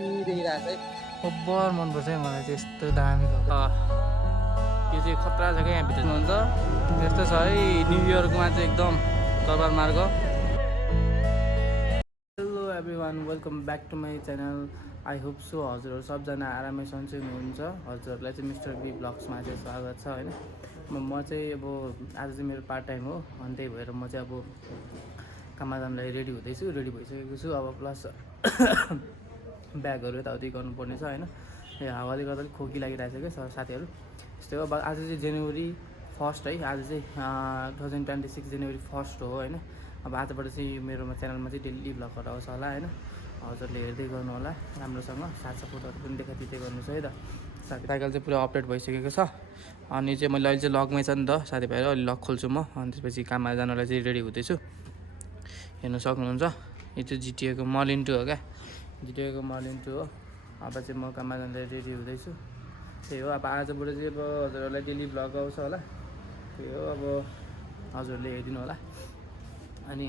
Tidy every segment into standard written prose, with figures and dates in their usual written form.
देखिरहेको छ है। ओभर मनपर्छ है मलाई चाहिँ यस्तो दामी भएको यो चाहिँ खतरा छ क्या यहाँभित्र हुन्छ यस्तो छ है न्यु इयरकोमा चाहिँ एकदम Durbar Marg. Hello everyone welcome back to my channel. I hope so हजुरहरू सबजना आरामै सन्चै हुनुहुन्छ। हजुरहरूलाई चाहिँ मिस्टर बी ब्लग्समा चाहिँ स्वागत छ होइन। म चाहिँ अब आज चाहिँ मेरो पार्ट टाइम हो अनि त्यही भएर म चाहिँ अब काममा जानलाई रेडी हुँदैछु, रेडी भइसकेको छु अब प्लस ब्यागहरू यताउति गर्नुपर्ने छ होइन। यो हावाले गर्दा अलिक खोकी लागिरहेको छ क्या साथीहरू। यस्तै हो। अब आज चाहिँ जनवरी 1 है, आज चाहिँ 2026 जनवरी 1 हो होइन। अब आजबाट चाहिँ मेरोमा च्यानलमा चाहिँ डेली भ्लगहरू आउँछ होला होइन। हजुरले हेर्दै गर्नु होला राम्रोसँग, साथ सपोर्टहरू पनि देखाइदिँदै गर्नुहोस् है त। साइकल चाहिँ पुरा अपडेट भइसकेको छ अनि चाहिँ मैले अहिले चाहिँ लगमै छ नि त साथीभाइहरू, अहिले लग खोल्छु म अनि त्यसपछि काममा जानलाई चाहिँ रेडी हुँदैछु। हेर्नु सक्नुहुन्छ यो चाहिँ जिटिएको मलिन 2 हो क्या, जिटिएको मलिन 2 हो। अब चाहिँ म काममा जानलाई रेडी हुँदैछु। त्यही हो। अब आजबाट चाहिँ अब हजुरहरूलाई डेली भ्लग आउँछ होला, त्यही हो। अब हजुरहरूले हेरिदिनु होला अनि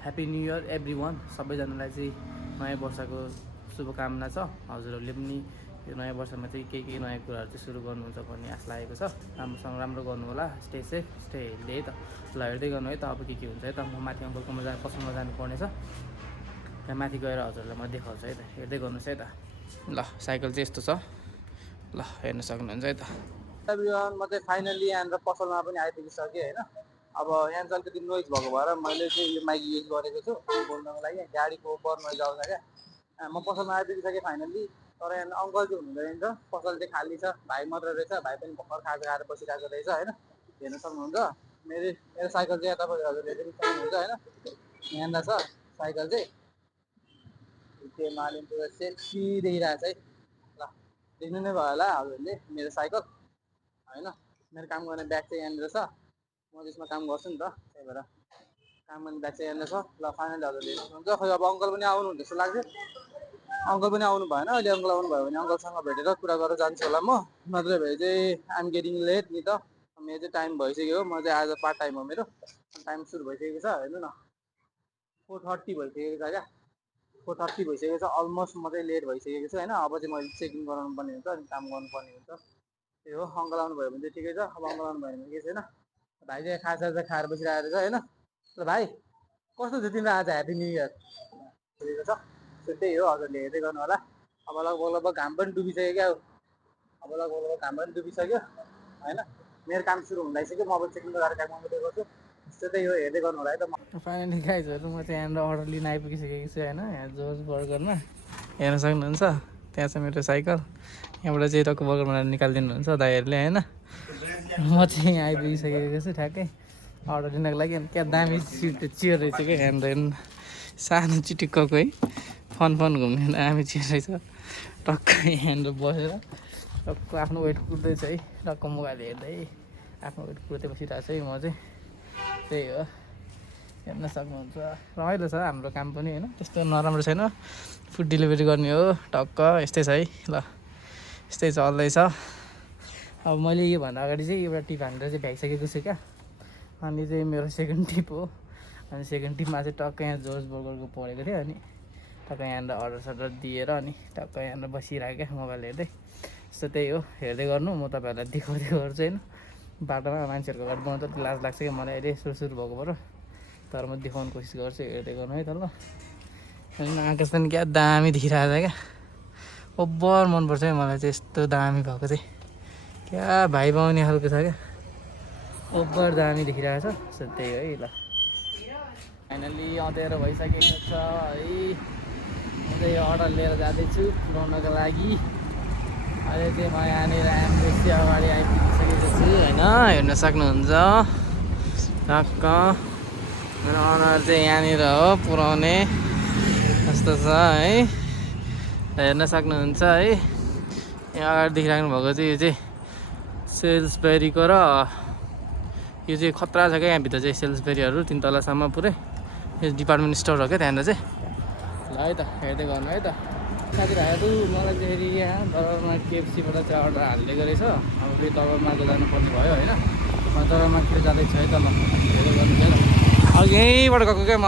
happy new year every one. सबैजनालाई चाहिँ नयाँ वर्षको शुभकामना छ। हजुरहरूले पनि यो नयाँ वर्षमा चाहिँ के नयाँ कुराहरू चाहिँ सुरु गर्नुहुन्छ भन्ने आश लागेको छ। राम्रोसँग राम्रो गर्नु होला, स्टे सेफ स्टे हेल्दी है त। ल हेर्दै गर्नु है त अब के हुन्छ है त। म माथि अङ्कलकोमा पसलमा जानुपर्ने छ, त्यहाँ माथि गएर हजुरहरूलाई म देखाउँछु है त। हेर्दै गर्नुहोस् है त। ल साइकल चाहिँ यस्तो छ, ल हेर्न सक्नुहुन्छ है त। एभ्रिवान म चाहिँ फाइनल्ली यहाँनिर पसलमा पनि आइपुगिसकेँ होइन। अब यहाँ चाहिँ अलिकति नोइज भएको भएर मैले चाहिँ यो माइक युज गरेको छु बोल्नको लागि। गाडीको ओभर नोइज आउँछ क्या। म पसलमा आइपुगिसकेँ फाइनल्ली। तर यहाँ अङ्कल चाहिँ हुनुहुँदैन रहेछ, पसल चाहिँ खाली छ, भाइ मात्र रहेछ। भाइ पनि भर्खर खाजा खाएर बसिरहेको रहेछ होइन। हेर्न सक्नुहुन्छ मेरो साइकल चाहिँ तपाईँ हजुरले हेर्नु सक्नुहुन्छ होइन। यहाँनिर छ साइकल चाहिँ, त्यो मालिन पुरा सेक्सी देखिरहेको छ है। ल देख्नु नै भयो होला हजुरले मेरो साइकल होइन। मेरो काम गर्ने ब्याग चाहिँ यहाँनिर छ, म त्यसमा काम गर्छु नि त, त्यही भएर काम गर्ने ब्याग चाहिँ यहाँनिर छ। ल फाइनली हजुरले हेर्नुहुन्छ। खोइ अब अङ्कल पनि आउनुहुन्छ जस्तो लाग्छ। अङ्कल पनि आउनु भएन, अहिले अङ्कल आउनुभयो भने अङ्कलसँग भेटेर कुरा गरेर जान्छु होला म। नत्र भए चाहिँ आइएम गेटिङ लेट नि त। मेरो चाहिँ टाइम भइसक्यो। म चाहिँ आज पार्ट टाइम हो मेरो, टाइम सुरु भइसकेको छ। हेर्नु न 4:30 भइसकेको छ क्या, 4:30 भइसकेको छ। अलमोस्ट म चाहिँ लेट भइसकेको छु होइन। अब चाहिँ मैले चेकिङ गराउनु पर्ने हुन्छ अनि काम गर्नुपर्ने हुन्छ। त्यही हो। अङ्कल आउनुभयो भने चाहिँ ठिकै छ। अब अङ्कल आउनु भयो भने केही छैन। भाइ चाहिँ खाजा खाएर बसिरहेको छ होइन। ल भाइ कस्तो छ तिम्रो आज ह्याप्पी न्यु इयर छ। त्यही हो, हजुरले हेर्दै गर्नु होला। अब लगभग घाम पनि डुबिसक्यो क्या, अब लगभग घाम पनि डुबिसक्यो होइन। मेरो काम सुरु हुन लागिसक्यो। म अब चेकिङ गरेर काम गर्दै गर्छु। त्यही हो, हेर्दै गर्नु होला है त। फाइनली गाइजहरू म चाहिँ यहाँनिर अर्डर लिन आइपुगिसकेको छु होइन। यहाँ जोर्ज बर्गरमा हेर्न सक्नुहुन्छ, त्यहाँ छ मेरो साइकल। यहाँबाट चाहिँ टक्क बर्गर बनाएर निकालिदिनुहुन्छ दाइहरूले होइन। म चाहिँ यहाँ आइपुगिसकेको छु ठ्याक्कै अर्डर लिनको लागि। अनि क्या दामी चियर रहेछ क्या यहाँनिर, हेर्नु सानो चिटिक्कको है, फन घुम्ने दामी चियर रहेछ। टक्क यहाँनिर बसेर टक्क आफ्नो वेट कुर्दैछ है, टक्क मोबाइल हेर्दै आफ्नो वेट कुर्दै बसिरहेको छु है म चाहिँ। त्यही हो, हेर्न सक्नुहुन्छ। रमाइलो छ हाम्रो काम पनि होइन, त्यस्तो नराम्रो छैन। फुड डेलिभरी गर्ने हो टक्क, यस्तै छ है। ल यस्तै चल्दैछ। अब मैले योभन्दा अगाडि चाहिँ एउटा टिप हानेर चाहिँ भ्याइसकेको छु क्या। अनि चाहिँ मेरो सेकेन्ड टिप हो। अनि सेकेन्ड टिपमा चाहिँ टक्क यहाँ जोर्ज बर्गरको परेको थियो। अनि टक्क यहाँनिर अर्डर सर्डर दिएर अनि टक्क यहाँनिर बसिरहेको क्या मोबाइल हेर्दै। यस्तो त्यही हो, हेर्दै गर्नु। म तपाईँहरूलाई देखाउँदै गर्छु होइन। बाटोमा मान्छेहरूको अगाडि बनाउँदा त लाज लाग्छ क्या मलाई, अहिले सुरु भएको भएर। तर म देखाउनु कोसिस गर्छु, हेर्दै गर्नु है त। ल होइन आकाश पनि क्या दामी देखिरहेको छ क्या, ओभर मनपर्छ है मलाई चाहिँ यस्तो दामी भएको चाहिँ। क्या भाइ पाउने खालको छ क्या, ओभर दामी देखिरहेको छ। सो त्यही हो है। ल फाइनल्ली अँध्यारो भइसकेको छ है। म चाहिँ अर्डर लिएर जाँदैछु पुऱ्याउनको लागि। अहिले चाहिँ म यहाँनिर एम्बेसी अगाडि आइपुगिसकेको छु होइन, हेर्न सक्नुहुन्छ। टक्क मेरो अनुहार चाहिँ यहाँनिर हो पुऱ्याउने जस्तो छ है, हेर्न सक्नुहुन्छ है। यहाँ अगाडि देखिराख्नु भएको चाहिँ यो चाहिँ सेल्सबेरीको र यो चाहिँ खतरा छ क्या यहाँभित्र चाहिँ सेल्सबेरीहरू 3 तलासम्म पुरै। यो डिपार्टमेन्ट स्टोर हो क्या त्यहाँनिर चाहिँ। ल है त हेर्दै गर्नु है त साथीभाइहरू। मलाई चाहिँ फेरि यहाँ दरबारमा केएफसीबाट चाहिँ अर्डर हालिदिएको रहेछ। अब फेरि दरबारमा जानुपर्ने भयो होइन। म दरबारमा के जाँदैछु है त। ल हेर्दै गर्नु क्या ल। अब यहीँबाट गएको क्या म,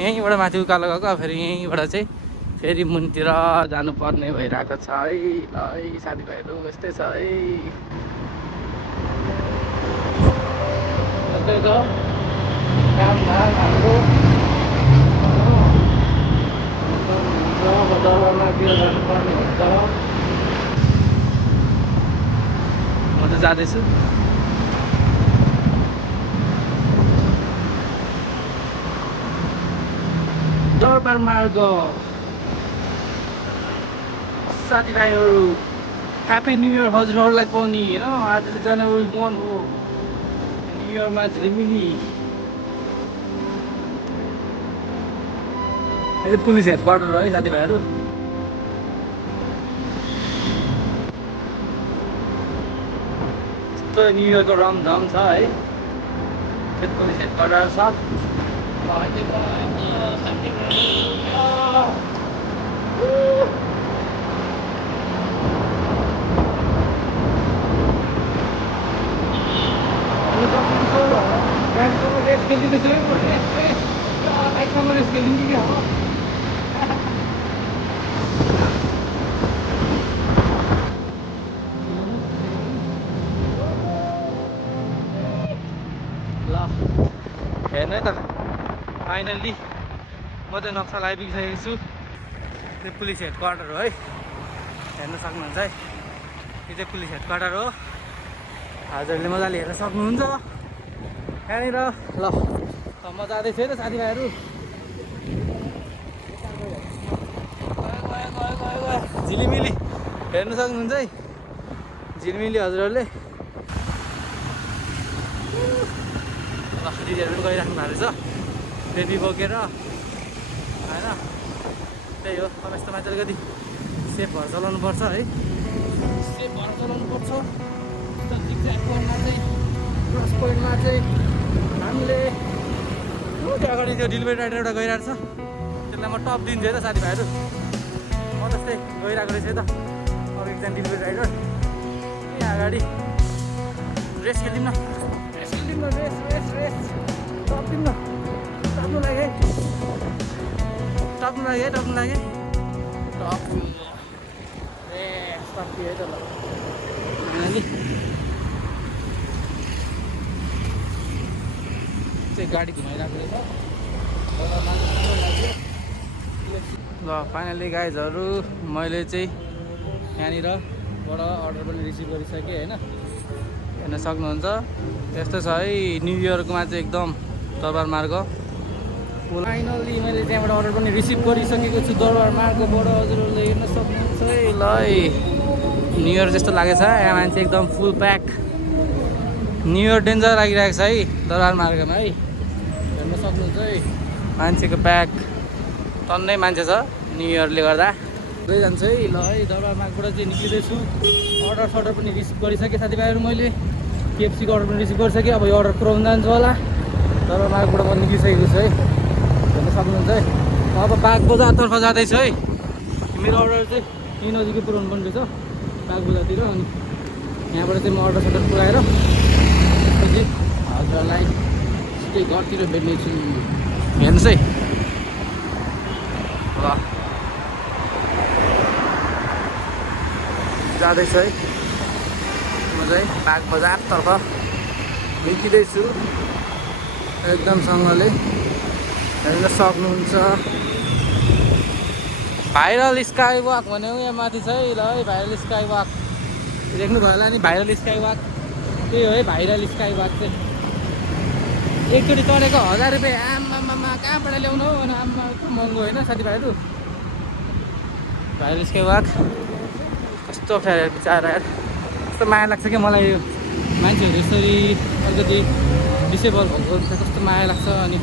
यहीँबाट माथि उकालो गएको। अब फेरि यहीँबाट चाहिँ फेरि मुनतिर जानुपर्ने भइरहेको छ है। ल है साथीभाइहरू यस्तै छ है। यस्तै छ कामधाम हाम्रो। दरबारमातिर जानुपर्ने हुन्छ। म त जाँदैछु। दरबार मार्ग साथीभाइहरू ह्याप्पी न्यु इयर हजुरहरूलाई पनि होइन। आज जनवरी 1 हो। न्यु इयरमा झिलिमिली। यो पुलिस हेडक्वार्टर हो है साथीभाइहरू। यस्तो न्यु इयरको रमझम छ है। यो पुलिस हेडक्वार्टर छ। ल हेर्नु है त फाइनल्ली म त नक्सा आइपुगिसकेको छु। त्यो पुलिस हेडक्वार्टर हो है। हेर्न सक्नुहुन्छ है। यो चाहिँ पुलिस हेडक्वार्टर हो। हजुरले मजाले हेर्न सक्नुहुन्छ यहाँनिर। ल म जाँदैछु है त साथीभाइहरू। झिलिमिली हेर्न सक्नुहुन्छ है। झिलिमिली हजुरहरूले। ल दिदीहरू पनि गइराख्नु भएको रहेछ बेबी बोकेर होइन। त्यही हो अब यस्तोमा चाहिँ अलिकति सेफ भएर चलाउनु पर्छ है। सेफ भएर चलाउनु पर्छ। जिग्ज्यागमा चाहिँ क्रस पोइन्टमा चाहिँ हामीले त्यो अगाडि त्यो डेलिभरी राइडर एउटा गइरहेको छ। त्यसलाई म टप दिन्छु है त साथीभाइहरू। म जस्तै गइरहेको रहेछ है त अब एकजना डेलिभरी राइडर। यहाँ अगाडि रेस खेलिदिउँ न। रेस खेलिदिउँ न। रेस रेस रेस टप दिउँ न। टप्नु लाग्यो है। टप्नु लाग्यो है। टप्नु लाग्यो टप रेस टप्यो है त। ल चाहिँ गाडी घुमाइरहेको रहेछ। ल फाइनली गाइजहरू मैले चाहिँ यहाँनिरबाट अर्डर पनि रिसिभ गरिसकेँ होइन। हेर्न सक्नुहुन्छ यस्तो छ है न्यु इयरकोमा चाहिँ एकदम दरबार मार्ग। फाइनल्ली मैले त्यहाँबाट अर्डर पनि रिसिभ गरिसकेको छु दरबार मार्गबाट। हजुरहरूले हेर्न सक्नुहुन्छ है। ल है न्यु इयर जस्तो लागेछ। यहाँ मान्छे एकदम फुल प्याक। न्यु इयर डेन्जर लागिरहेको छ है दरबार मार्गमा है। हेर्न सक्नुहुन्छ है मान्छेको प्याक टन्नै मान्छे छ न्यु इयरले गर्दा। जान्छ है। ल है दरबार मार्गबाट चाहिँ निस्किँदैछु। अर्डर सर्डर पनि रिसिभ गरिसकेँ साथीभाइहरू। मैले केएफसीको अर्डर पनि रिसिभ गरिसकेँ। अब यो अर्डर पुऱ्याउनु जान्छु होला। दरबार मार्गबाट म निस्किसकेको छु है। हेर्न सक्नुहुन्छ है। अब बाग बजारतर्फ जाँदैछु है। मेरो अर्डर चाहिँ 3 नजिकै पुऱ्याउनु पर्ने रहेछ बाग बजारतिर। अनि यहाँबाट चाहिँ म अर्डर सर्डर पुऱ्याएर त्यसपछि हजुरहरूलाई त्यही घरतिर भेट्नेछु। हेर्नुहोस् है। ल जाँदैछु है। म चाहिँ बाग बजारतर्फ निस्किँदैछु एकदमसँगले। हेर्न सक्नुहुन्छ भाइरल स्काई वाक भन्यो यहाँ माथि छ है। ल है भाइरल स्काई वाक देख्नुभयो होला नि। भाइरल स्काई वाक त्यही हो है। भाइरल स्काई वाक चाहिँ एकचोटि चढेको 1000 रुपियाँ। आमामा कहाँबाट ल्याउनु हो आमा महँगो होइन साथीभाइहरू। भाइरल स्काई वाक कस्तो फ्यार बिचारा यार। कस्तो माया लाग्छ क्या मलाई यो मान्छेहरू यसरी अलिकति डिसेबल भएको कस्तो माया लाग्छ। अनि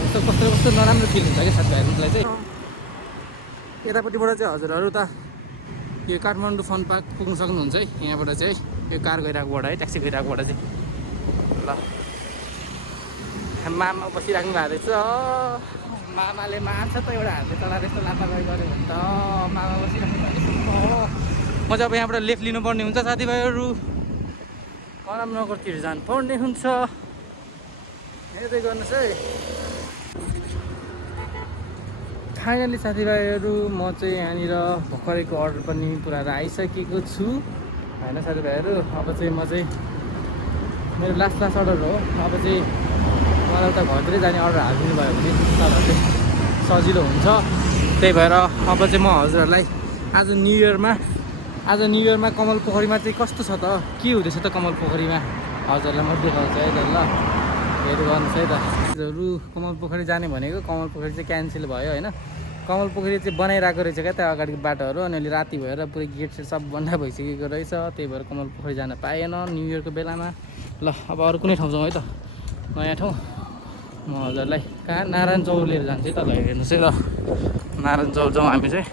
कस्तो कस्तो कस्तो नराम्रो फिल हुन्छ क्या साथीभाइहरूलाई चाहिँ। यतापट्टिबाट चाहिँ हजुरहरू त यो काठमाडौँ फन पार्क पुग्नु सक्नुहुन्छ है। यहाँबाट चाहिँ यो कार गइरहेकोबाट है ट्याक्सी गइरहेकोबाट चाहिँ। ल मामा बसिराख्नु भएको रहेछ। मामाले मार्छ त एउटा हातले तल त्यस्तो लापरवाही गऱ्यो भने त मामा बसिराख्नु भएको रहेछ। म चाहिँ अब यहाँबाट लेफ्ट लिनुपर्ने हुन्छ साथीभाइहरू। रामनगरतिर जानुपर्ने हुन्छ। हेर्दै गर्नुहोस् है। फाइनली साथीभाइहरू म चाहिँ यहाँनिर भर्खरैको अर्डर पनि पुऱ्याएर आइसकेको छु होइन साथीभाइहरू। अब चाहिँ म चाहिँ मेरो लास्ट अर्डर हो। अब चाहिँ मलाई उता घरतिरै जाने अर्डर हालिदिनु भयो भने तपाईँहरूले सजिलो हुन्छ। त्यही भएर अब चाहिँ म हजुरहरूलाई आज न्यु इयरमा कमल पोखरीमा चाहिँ कस्तो छ त, के हुँदैछ त कमल पोखरीमा हजुरहरूलाई म देखाउँछु है त। ल हेर्नु गर्नुहोस् है त। हजुरहरू कमल पोखरी जाने भनेको कमल पोखरी चाहिँ क्यान्सल भयो होइन। कमल पोखरी चाहिँ बनाइरहेको रहेछ क्या त्यहाँ अगाडिको बाटोहरू, अनि अहिले राति भएर पुरै गेट सेट सब बन्द भइसकेको रहेछ। त्यही भएर कमल पोखरी जान पाएन न्यु इयरको बेलामा। ल अब अरू कुनै ठाउँ जाउँ है त, नयाँ ठाउँ। म हजुरलाई कहाँ नारायण चौर लिएर जान्छु है त। ल हेर्नुहोस् है ल, नारायण चौर जाउँ हामी चाहिँ।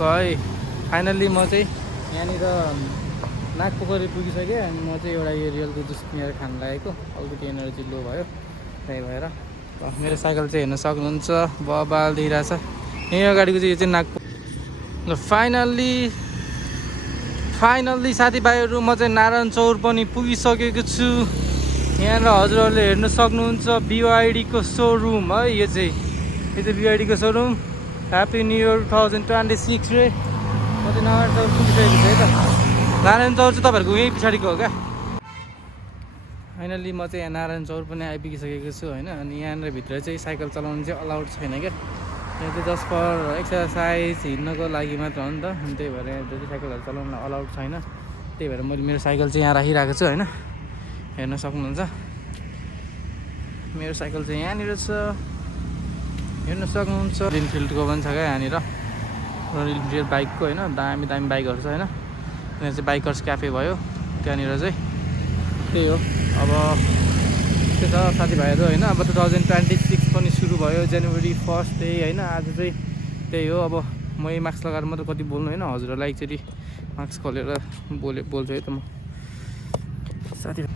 ल है फाइनल्ली म चाहिँ यहाँनिर नागपोखरी पुगिसकेँ। अनि म चाहिँ एउटा यो रियलको जुस किनेर खान लागेको, अलिकति एनर्जी लो भयो त्यही भएर। मेरो साइकल चाहिँ हेर्न सक्नुहुन्छ बबाल दिइरहेछ। यहीँ अगाडिको चाहिँ यो चाहिँ नागपोखरी। ल फाइनल्ली साथीभाइहरू म चाहिँ नारायण चौर पनि पुगिसकेको छु। यहाँनिर हजुरहरूले हेर्न सक्नुहुन्छ BYD को सोरुम है। यो चाहिँ BYD को सोरुम। ह्याप्पी न्यु इयर 2026 रे। म चाहिँ नारायण चौर पुगिसकेको छु है त। नारायण चौर चाहिँ तपाईँहरूको यहीँ पछाडिको हो क्या। फाइनल्ली म चाहिँ यहाँ नारायण चौर पनि आइपुगिसकेको छु होइन। अनि यहाँनिर भित्र चाहिँ साइकल चलाउनु चाहिँ अलाउड छैन क्या। यहाँ चाहिँ जस्ट फर एक्सर्साइज हिँड्नको लागि मात्र हो नि त। अनि त्यही भएर यहाँ चाहिँ साइकलहरू चलाउन अलाउड छैन। त्यही भएर मैले मेरो साइकल चाहिँ यहाँ राखिरहेको छु होइन, हेर्न सक्नुहुन्छ। मेरो साइकल चाहिँ यहाँनिर छ, हेर्न सक्नुहुन्छ। रोयल इनफिल्डको पनि छ क्या यहाँनिर, रोयल इनफिल्ड बाइकको होइन। दामी बाइकहरू छ होइन। यहाँ चाहिँ बाइकर्स क्याफे भयो त्यहाँनिर चाहिँ। त्यही हो अब त्यो छ साथीभाइहरू होइन। अब 2026 पनि सुरु भयो जनवरी 1 होइन। आज चाहिँ त्यही हो। अब म यही मास्क लगाएर मात्र कति बोल्नु होइन, हजुरहरूलाई एकचोटि मास्क खोलेर बोल्छु है त म। साथीभाइ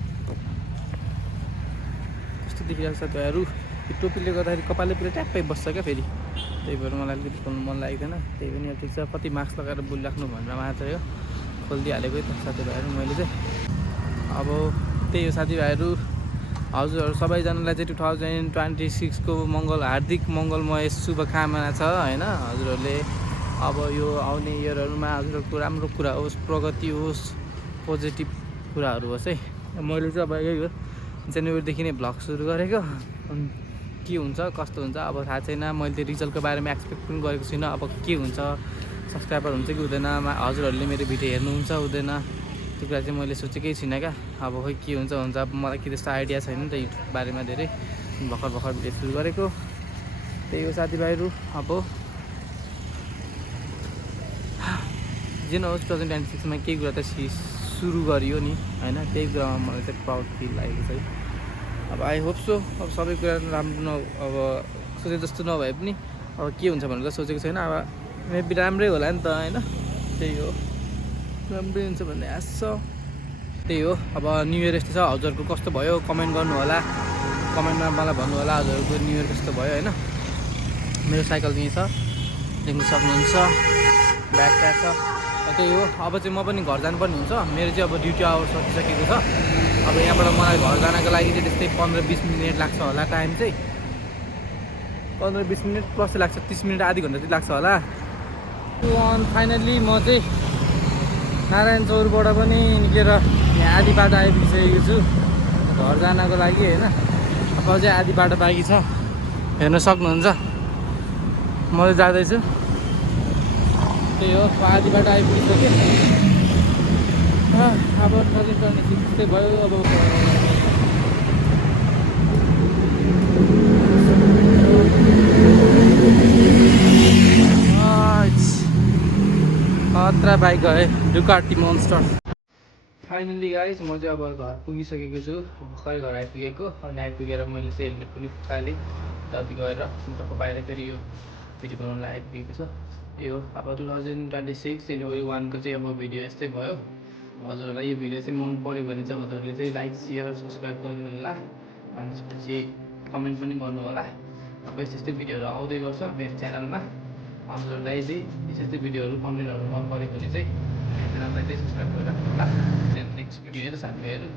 कस्तो देखिरहेको साथीभाइहरू, यो टोपीले गर्दाखेरि कपालले पुरै ट्याप्पै बस्छ क्या फेरि। त्यही भएर मलाई अलिकति खोल्नु मन लागेको थिएन। त्यही पनि ठिक छ, कति मास्क लगाएर बोलिराख्नु भनेर मात्रै हो खोलिदिइहालेको है त साथीभाइहरू मैले चाहिँ। अब त्यही हो साथीभाइहरू, हजुरहरू सबैजनालाई चाहिँ 2026 को हार्दिक मङ्गलमय शुभकामना छ होइन। हजुरहरूले अब यो आउने इयरहरूमा हजुरहरूको राम्रो कुरा होस्, प्रगति होस्, पोजिटिभ कुराहरू होस् है। मैले चाहिँ अब यही हो जनवरीदेखि नै भ्लग सुरु गरेको। अनि के हुन्छ कस्तो हुन्छ अब थाहा छैन। मैले त्यो रिजल्टको बारेमा एक्सपेक्ट पनि गरेको छुइनँ। अब के हुन्छ, सब्सक्राइबर हुन्छ कि हुँदैन, हजुरहरूले मेरो भिडियो हेर्नुहुन्छ हुँदैन, त्यो कुरा चाहिँ मैले सोचेकै छुइनँ क्या। अब खोइ के हुन्छ। अब मलाई के त्यस्तो आइडिया छैन नि त युट्युब बारेमा धेरै, भर्खर भिडियो सुरु गरेको। त्यही हो साथीभाइहरू। अब जे नहोस् 2026मा केही कुरा त सुरु गरियो नि होइन। त्यही कुरामा मलाई चाहिँ प्राउड फिल लागेको छ है। अब आई होप सो अब सबै कुरा राम्रो अब सोचे जस्तो नभए पनि अब के हुन्छ भनेर त सोचेको छैन। अब मेबी राम्रै होला नि त होइन। त्यही हो, राम्रै हुन्छ भन्ने आशा छ। त्यही हो। अब न्यु इयर यस्तो छ, हजुरहरूको कस्तो भयो कमेन्ट गर्नु होला, कमेन्टमा मलाई भन्नु होला हजुरहरूको न्यु इयर कस्तो भयो होइन। मेरो साइकल यहीँ छ देख्न सक्नुहुन्छ, ब्याग ट्याग छ। त्यही हो। अब चाहिँ म पनि घर जानुपर्ने हुन्छ। मेरो चाहिँ अब ड्युटी आवर सकिसकेको छ। अब यहाँबाट मलाई घर जानको लागि चाहिँ त्यस्तै 15-20 मिनट लाग्छ होला। टाइम चाहिँ 15-20 मिनट प्लस लाग्छ, 30 मिनट आधी घन्टा चाहिँ लाग्छ होला। फाइनल्ली म चाहिँ नारायण चौरबाट पनि निस्केर यहाँ आधी बाटो आइपुगिसकेको छु घर जानको लागि होइन। अब चाहिँ आधी बाटो बाँकी छ, हेर्न सक्नुहुन्छ। म चाहिँ जाँदैछु। त्यही हो, आधी बाटो आइपुगिसक्यो। अब 2026 भयो। अब खतरा बाइक है डुकाटी मोन्स्टर। फाइनली गाइस म चाहिँ अब घर पुगिसकेको छु, भर्खरै घर आइपुगेको। अनि आइपुगेर मैले चाहिँ हेलमेट पनि फुकालेँ, तति गएर टक्क बाहिर फेरि यो भिडियो बनाउनलाई आइपुगेको छु। यो अब 2026 जनवरी 1 को चाहिँ अब भिडियो यस्तै भयो। हजुरहरूलाई यो भिडियो चाहिँ मन पऱ्यो भने चाहिँ हजुरहरूले चाहिँ लाइक सेयर सब्सक्राइब गर्नु होला, अनि त्यसपछि कमेन्ट पनि गर्नु होला। अब यस्तै भिडियोहरू आउँदै गर्छ मेरो च्यानलमा। हजुरहरूलाई चाहिँ यस्तै भिडियोहरू कमेन्टहरू मन पऱ्यो भने चाहिँ च्यानललाई चाहिँ सब्सक्राइब गरेर होला। नेक्स्ट भिडियो हेर्नु साथीभाइहरू।